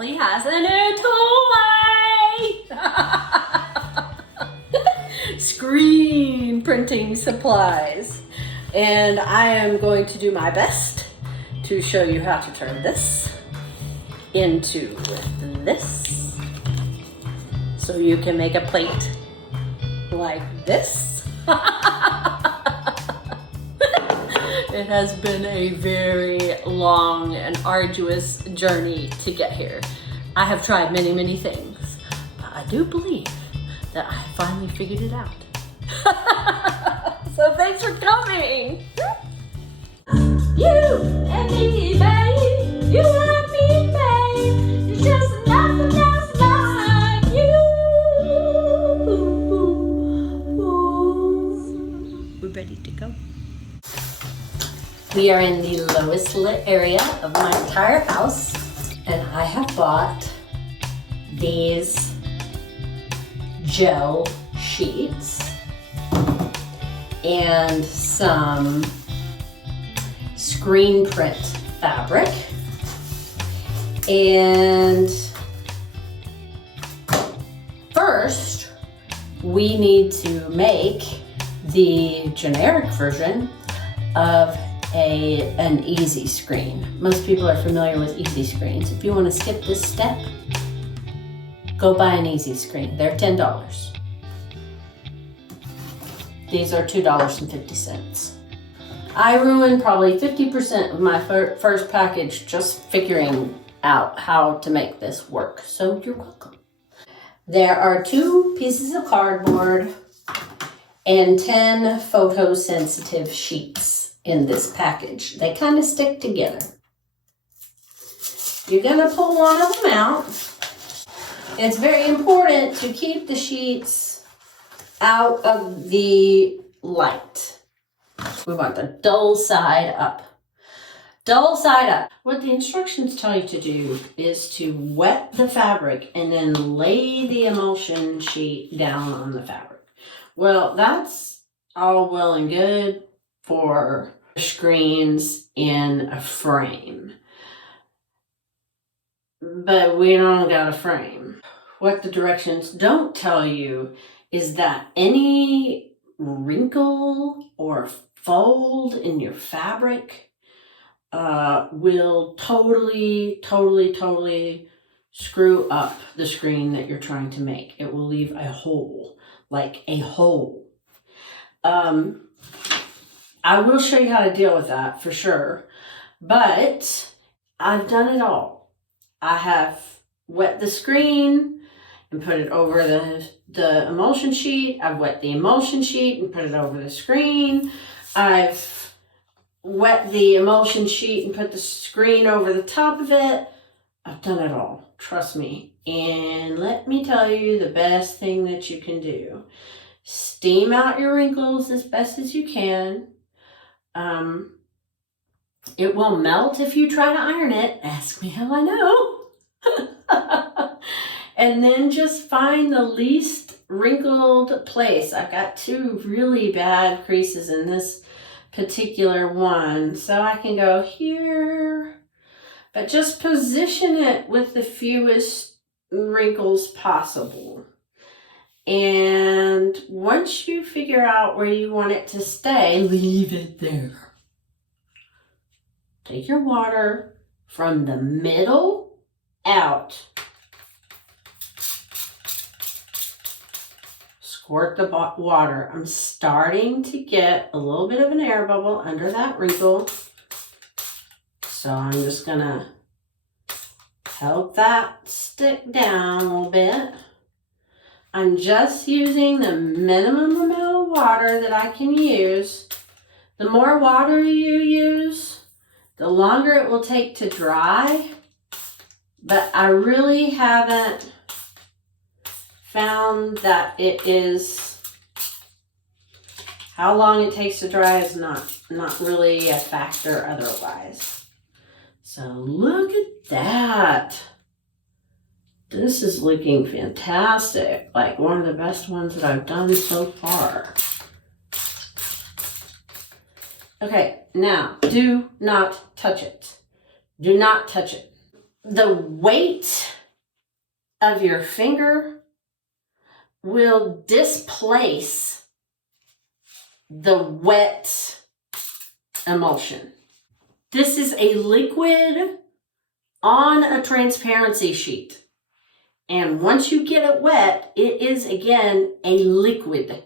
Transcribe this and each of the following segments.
Temily has a new toy! Screen printing supplies. And I am going to do my best to show you how to turn this into this. So you can make a plate like this. It has been a very long and arduous journey to get here. I have tried many, many things, but I do believe that I finally figured it out. So thanks for coming. You and me, babe. You and me, babe. It's just nothing else like you. We're ready to go. We are in the lowest lit area of my entire house, and I have bought these gel sheets and some screen print fabric. And first, we need to make the generic version of an easy screen. Most people are familiar with easy screens. If you want to skip this step, go buy an easy screen. They're $10. These are $2.50. I ruined probably 50% of my first package just figuring out how to make this work. So you're welcome. There are 2 pieces of cardboard and 10 photosensitive sheets in this package. They kind of stick together. You're gonna pull one of them out. It's very important to keep the sheets out of the light. We want the dull side up. Dull side up. What the instructions tell you to do is to wet the fabric and then lay the emulsion sheet down on the fabric. Well, that's all well and good for screens in a frame, but we don't got a frame. What the directions don't tell you is that any wrinkle or fold in your fabric will totally screw up the screen that you're trying to make. It will leave a hole, like a hole. I will show you how to deal with that for sure, but I've done it all. I have wet the screen and put it over the emulsion sheet. I've wet the emulsion sheet and put it over the screen. I've wet the emulsion sheet and put the screen over the top of it. I've done it all, trust me. And let me tell you the best thing that you can do. Steam out your wrinkles as best as you can. It will melt if you try to iron it. Ask me how I know. And then just find the least wrinkled place. I've got 2 really bad creases in this particular one, so I can go here, but just position it with the fewest wrinkles possible. And once you figure out where you want it to stay, leave it there. Take your water from the middle out. Squirt the water. I'm starting to get a little bit of an air bubble under that wrinkle. So I'm just gonna help that stick down a little bit. I'm just using the minimum amount of water that I can use. The more water you use, the longer it will take to dry. But I really haven't found that it is, how long it takes to dry is not really a factor otherwise. So look at that. This is looking fantastic. Like one of the best ones that I've done so far. Okay, now do not touch it. Do not touch it. the weight of your finger will displace the wet emulsion. This is a liquid on a transparency sheet. And once you get it wet, it is again a liquid.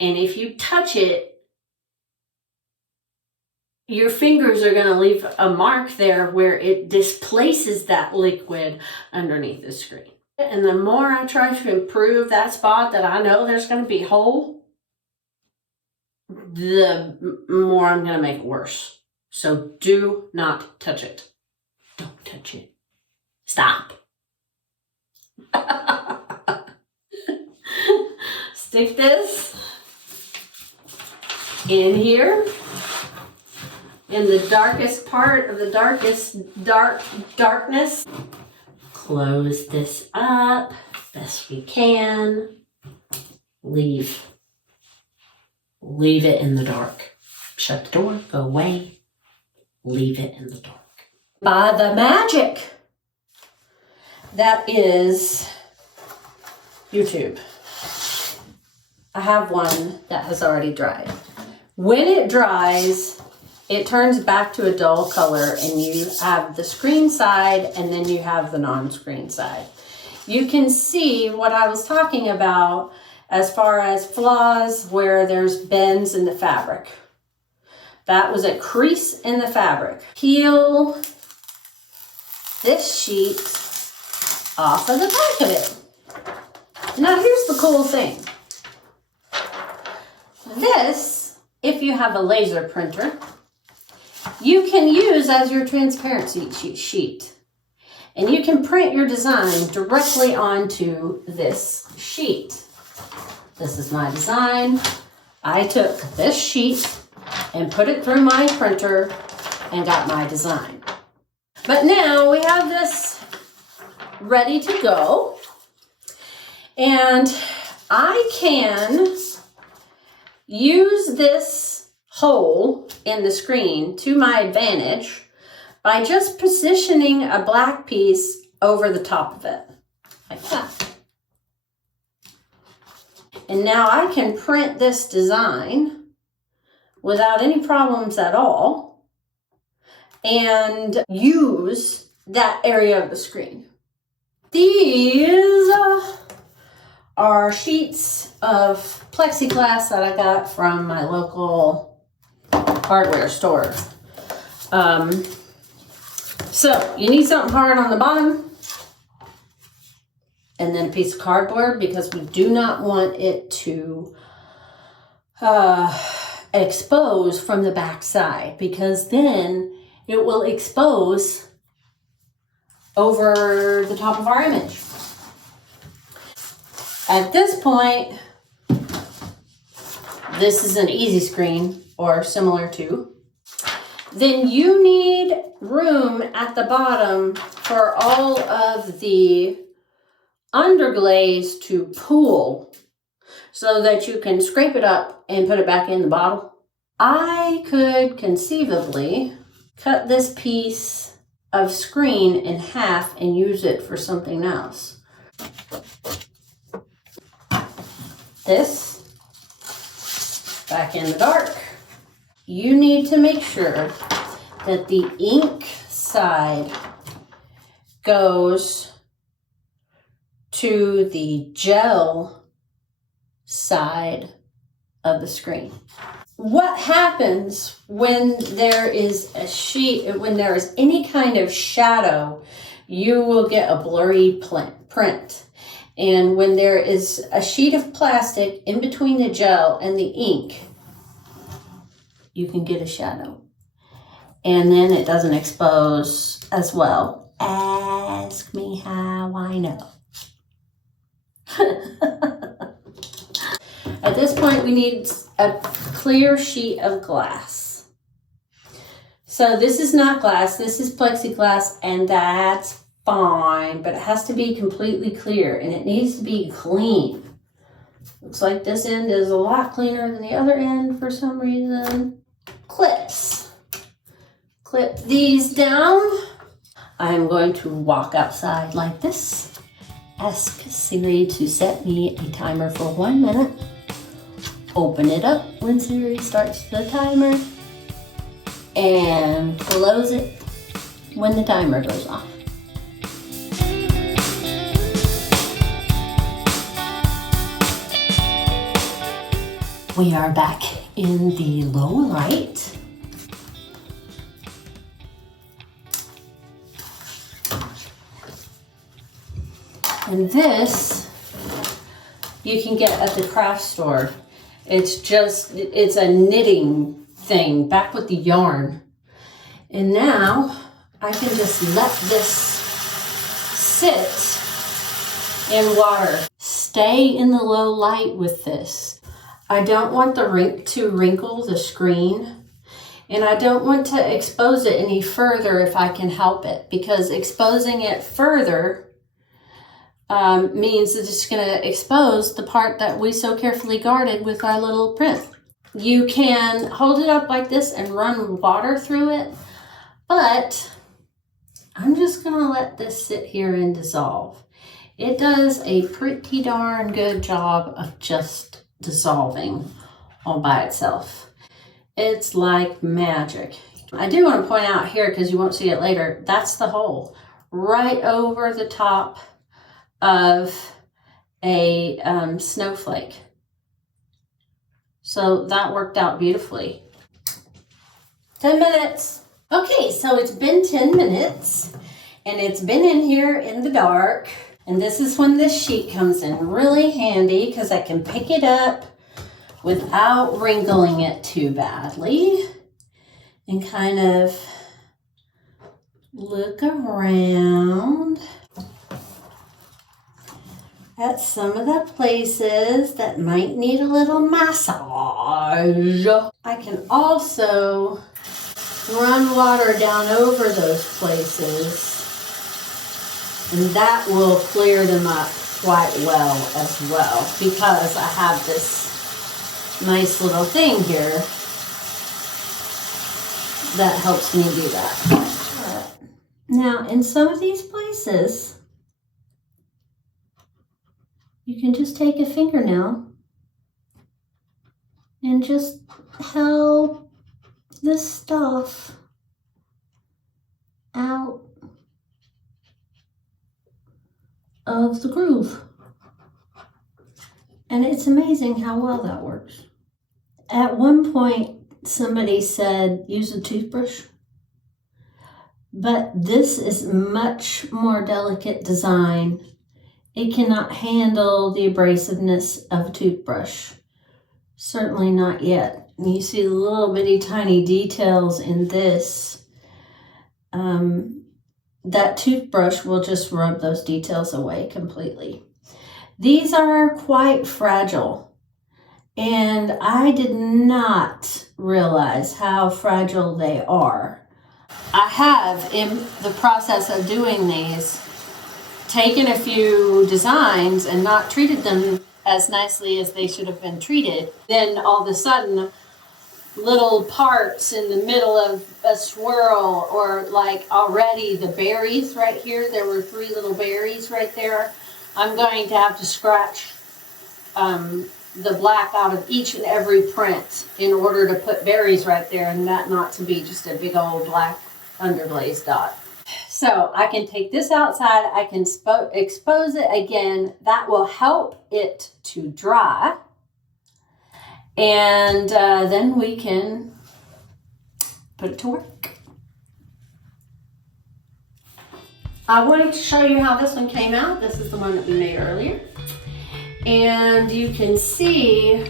And if you touch it, your fingers are going to leave a mark there where it displaces that liquid underneath the screen. And the more I try to improve that spot that I know there's going to be hole, the more I'm going to make it worse. So do not touch it. Don't touch it. Stop. Stick this in here in the darkest part of the darkness. Close this up best we can. Leave it in the dark. Shut the door, go away, leave it in the dark. By the magic that is YouTube, I have one that has already dried. When it dries, it turns back to a dull color and you have the screen side and then you have the non-screen side. You can see what I was talking about as far as flaws where there's bends in the fabric. That was a crease in the fabric. Peel this sheet off of the back of it. Now here's the cool thing. This, if you have a laser printer, you can use as your transparency sheet. And you can print your design directly onto this sheet. This is my design. I took this sheet and put it through my printer and got my design. But now we have this ready to go. And I can use this hole in the screen to my advantage by just positioning a black piece over the top of it, like that. And now I can print this design without any problems at all and use that area of the screen. These are sheets of plexiglass that I got from my local hardware store. So you need something hard on the bottom and then a piece of cardboard because we do not want it to expose from the back side because then it will expose over the top of our image. At this point, this is an easy screen or similar to. Then you need room at the bottom for all of the underglaze to pool so that you can scrape it up and put it back in the bottle. I could conceivably cut this piece of screen in half and use it for something else. This, back in the dark. You need to make sure that the ink side goes to the gel side of the screen. What happens when there is when there is any kind of shadow, you will get a blurry print. And when there is a sheet of plastic in between the gel and the ink, you can get a shadow. And then it doesn't expose as well. Ask me how I know. At this point, we need a clear sheet of glass. So this is not glass, this is plexiglass, and that's fine, but it has to be completely clear and it needs to be clean. Looks like this end is a lot cleaner than the other end for some reason. Clips. Clip these down. I'm going to walk outside like this. Ask Siri to set me a timer for 1 minute. Open it up when Siri starts the timer. And close it when the timer goes off. We are back in the low light. And this you can get at the craft store. It's a knitting thing, back with the yarn. And now I can just let this sit in water. Stay in the low light with this. I don't want to wrinkle the screen, and I don't want to expose it any further if I can help it, because exposing it further means that it's going to expose the part that we so carefully guarded with our little print. You can hold it up like this and run water through it, but I'm just going to let this sit here and dissolve. It does a pretty darn good job of just dissolving all by itself. It's like magic. I do want to point out here, because you won't see it later, that's the hole right over the top of a snowflake. So that worked out beautifully. 10 minutes. Okay, so it's been 10 minutes and it's been in here in the dark. And this is when this sheet comes in really handy, because I can pick it up without wrinkling it too badly and kind of look around at some of the places that might need a little massage. I can also run water down over those places, and that will clear them up quite well as well, because I have this nice little thing here that helps me do that. Now, in some of these places, you can just take a fingernail and just help this stuff out of the groove. And it's amazing how well that works. At one point, somebody said, use a toothbrush. But this is much more delicate design. It cannot handle the abrasiveness of a toothbrush. Certainly not yet. You see the little bitty tiny details in this. That toothbrush will just rub those details away completely. These are quite fragile, and I did not realize how fragile they are. I have, in the process of doing these, taken a few designs and not treated them as nicely as they should have been treated. Then all of a sudden, little parts in the middle of a swirl, or like already the berries right here, there were 3 little berries right there. I'm going to have to scratch the black out of each and every print in order to put berries right there, and that not to be just a big old black underglaze dot. So I can take this outside, I can expose it again. That will help it to dry. And then we can put it to work. I wanted to show you how this one came out. This is the one that we made earlier. And you can see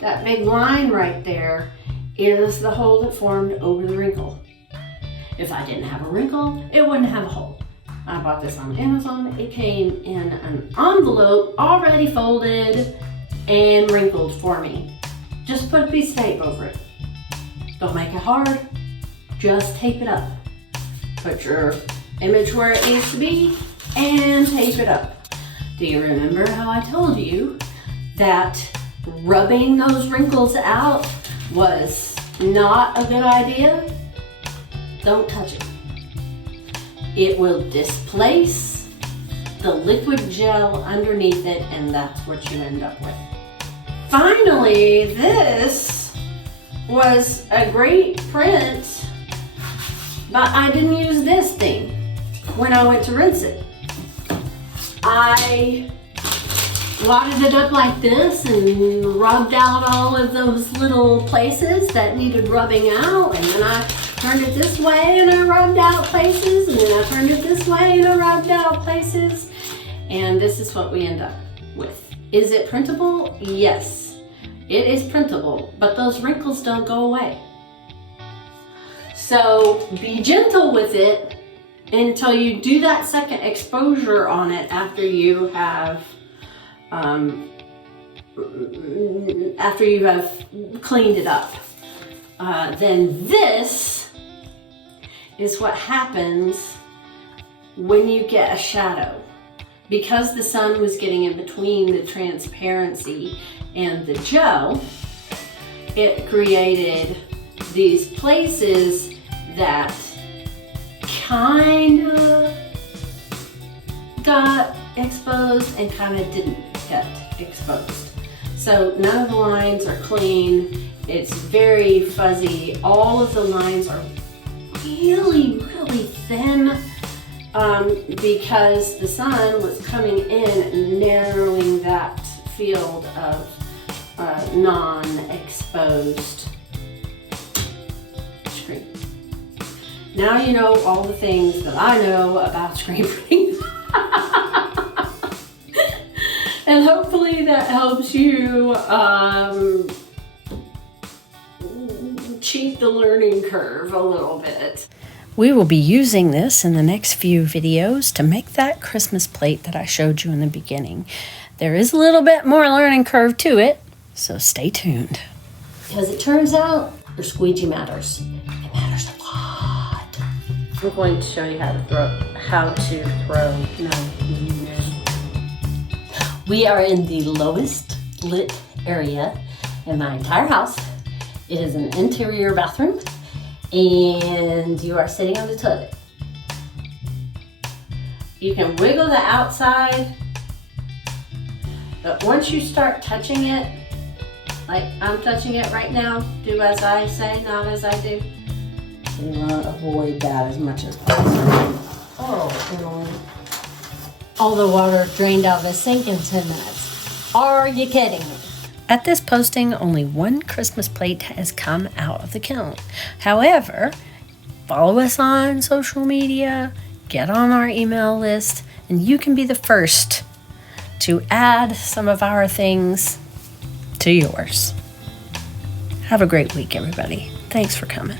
that big line right there is the hole that formed over the wrinkle. If I didn't have a wrinkle, it wouldn't have a hole. I bought this on Amazon. It came in an envelope already folded and wrinkled for me. Just put a piece of tape over it. Don't make it hard, just tape it up. Put your image where it needs to be and tape it up. Do you remember how I told you that rubbing those wrinkles out was not a good idea? Don't touch it. it will displace the liquid gel underneath it, and that's what you end up with. Finally, this was a great print, but I didn't use this thing when I went to rinse it. I wadded it up like this and rubbed out all of those little places that needed rubbing out, and then I turned it this way and I rubbed out places, and then I turned it this way and I rubbed out places, and this is what we end up with. Is it printable? Yes, it is printable, but those wrinkles don't go away. So be gentle with it until you do that second exposure on it after you have cleaned it up. Then this is what happens when you get a shadow. Because the sun was getting in between the transparency and the gel, it created these places that kind of got exposed and kind of didn't get exposed. So none of the lines are clean. It's very fuzzy. All of the lines are really, really thin because the sun was coming in and narrowing that field of non-exposed screen. Now you know all the things that I know about screen printing. And hopefully that helps you cheat the learning curve a little bit. We will be using this in the next few videos to make that Christmas plate that I showed you in the beginning. There is a little bit more learning curve to it, so stay tuned. Because it turns out your squeegee matters. It matters a lot. I'm going to show you how to throw. No. We are in the lowest lit area in my entire house. It is an interior bathroom, and you are sitting on the toilet. You can wiggle the outside, but once you start touching it, like I'm touching it right now, do as I say, not as I do. You want to avoid that as much as possible. Oh, Emily. All the water drained out of the sink in 10 minutes. Are you kidding me? At this posting, only one Christmas plate has come out of the kiln. However, follow us on social media, get on our email list, and you can be the first to add some of our things to yours. Have a great week, everybody. Thanks for coming.